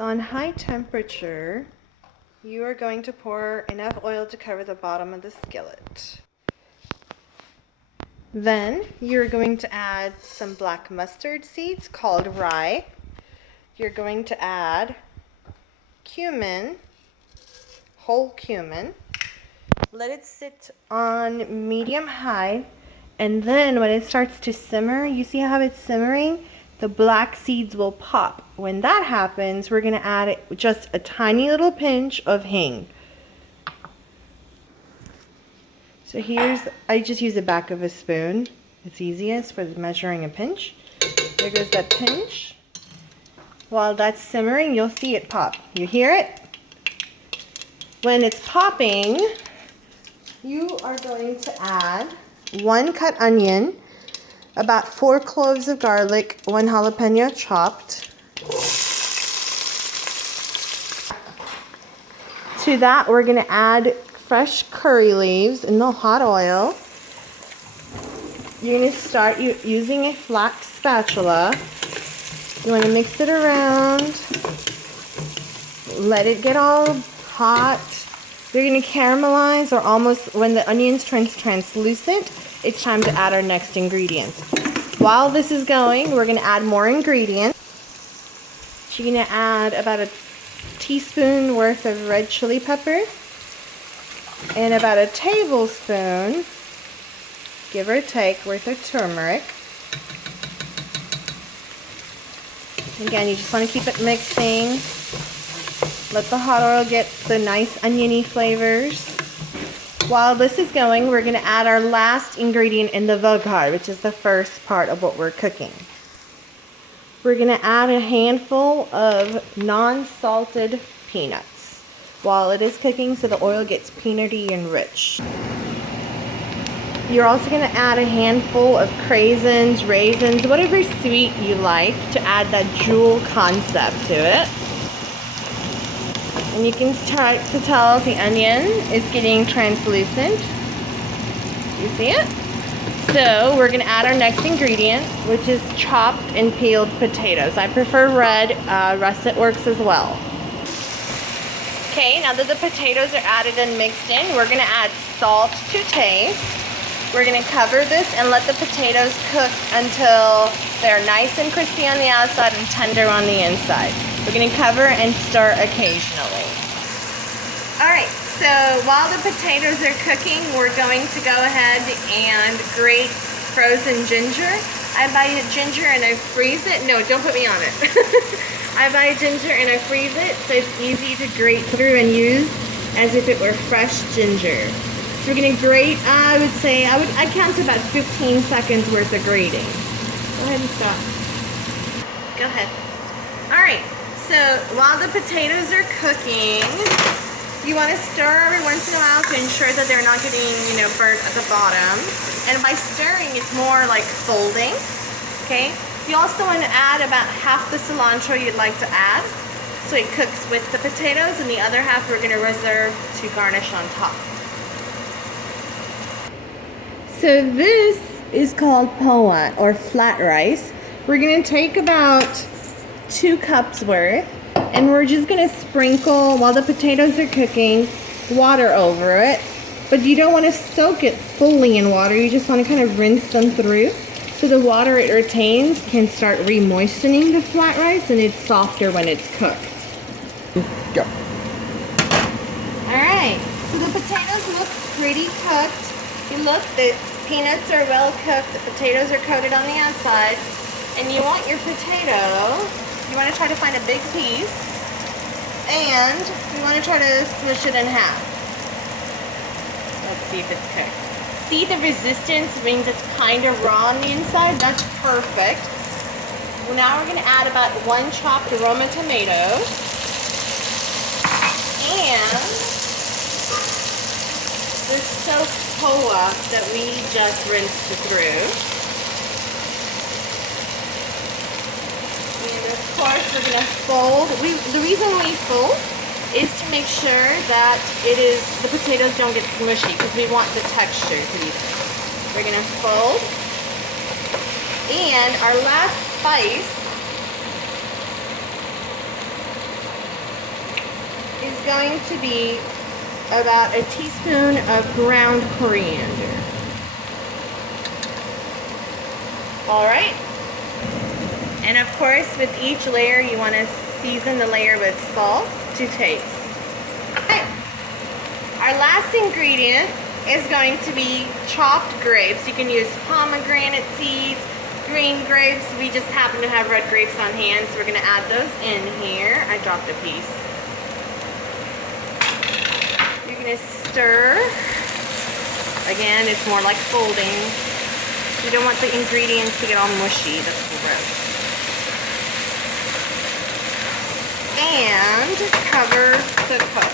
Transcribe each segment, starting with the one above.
So on high temperature, you are going to pour enough oil to cover the bottom of the skillet. Then you're going to add some black mustard seeds called rye. You're going to add cumin, whole cumin. Let it sit on medium high, and then when it starts to simmer, you see how it's simmering? The black seeds will pop. When that happens, we're going to add just a tiny little pinch of hing. So I just use the back of a spoon. It's easiest for measuring a pinch. There goes that pinch. While that's simmering, you'll see it pop. You hear it? When it's popping, you are going to add 1 cut onion, about 4 cloves of garlic, 1 jalapeno chopped. To that, we're going to add fresh curry leaves in the hot oil. You're going to start using a flat spatula. You want to mix it around. Let it get all hot. You're going to caramelize, or almost when the onions turn translucent, it's time to add our next ingredients. While this is going, we're going to add more ingredients. You're going to add about a teaspoon worth of red chili pepper and about a tablespoon, give or take, worth of turmeric. Again, you just want to keep it mixing. Let the hot oil get the nice oniony flavors. While this is going, we're going to add our last ingredient in the vogard, which is the first part of what we're cooking. We're going to add a handful of non-salted peanuts while it is cooking, so the oil gets peanutty and rich. You're also going to add a handful of craisins, raisins, whatever sweet you like, to add that jewel concept to it. And you can start to tell the onion is getting translucent. You see it? So we're going to add our next ingredient, which is chopped and peeled potatoes. I prefer red. Russet works as well. Okay, now that the potatoes are added and mixed in, we're going to add salt to taste. We're going to cover this and let the potatoes cook until they're nice and crispy on the outside and tender on the inside. We're going to cover and stir occasionally. Alright, so while the potatoes are cooking, we're going to go ahead and grate frozen ginger. I buy ginger and I freeze it. No, don't put me on it. I buy ginger and I freeze it so it's easy to grate through and use as if it were fresh ginger. So we're going to grate, I would say, I count to about 15 seconds worth of grating. Go ahead and stop. Go ahead. Alright, so while the potatoes are cooking, you want to stir every once in a while to ensure that they're not getting, burnt at the bottom. And by stirring, it's more like folding, okay? You also want to add about half the cilantro you'd like to add, so it cooks with the potatoes, and the other half we're going to reserve to garnish on top. So this is called poa, or flat rice. We're going to take about 2 cups worth, and we're just going to sprinkle, while the potatoes are cooking, water over it. But you don't want to soak it fully in water. You just want to kind of rinse them through, so the water it retains can start re-moistening the flat rice, and it's softer when it's cooked. Go. Alright, so the potatoes look pretty cooked. The peanuts are well cooked, the potatoes are coated on the outside, and you want your potato, you want to try to find a big piece, and you want to try to smush it in half. Let's see if it's cooked. See, the resistance means it's kind of raw on the inside. That's perfect. Well, now we're going to add about 1 chopped Roma tomato, and the soaked poa that we just rinsed through. And of course we're going to fold. The reason we fold is to make sure that the potatoes don't get smushy, because we want the texture to be there. We're going to fold. And our last spice is going to be about a teaspoon of ground coriander. All right. And of course, with each layer, you want to season the layer with salt to taste. Okay. Our last ingredient is going to be chopped grapes. You can use pomegranate seeds, green grapes. We just happen to have red grapes on hand, so we're going to add those in here. I dropped a piece. You're going to stir. Again, it's more like folding. You don't want the ingredients to get all mushy. That's gross. And cover to cook.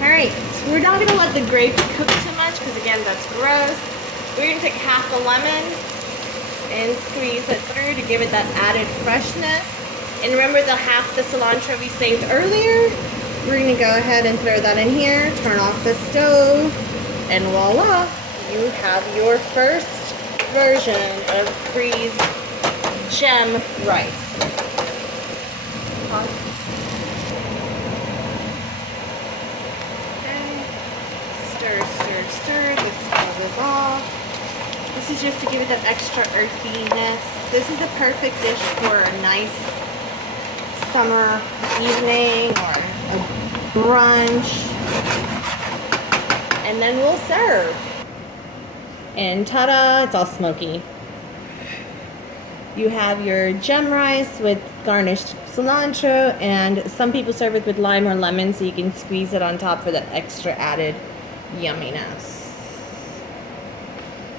Alright, we're not going to let the grapes cook too much because again, that's gross. We're going to take half the lemon and squeeze it through to give it that added freshness. And remember the half the cilantro we saved earlier? We're going to go ahead and throw that in here, turn off the stove, and voila! You have your first version of freeze gem rice. Okay. Stir, stir, stir. The stove is off. This is just to give it that extra earthiness. This is a perfect dish for a nice summer evening or a brunch. And then we'll serve. And ta-da, it's all smoky. You have your gem rice with garnished cilantro, and some people serve it with lime or lemon so you can squeeze it on top for that extra added yumminess.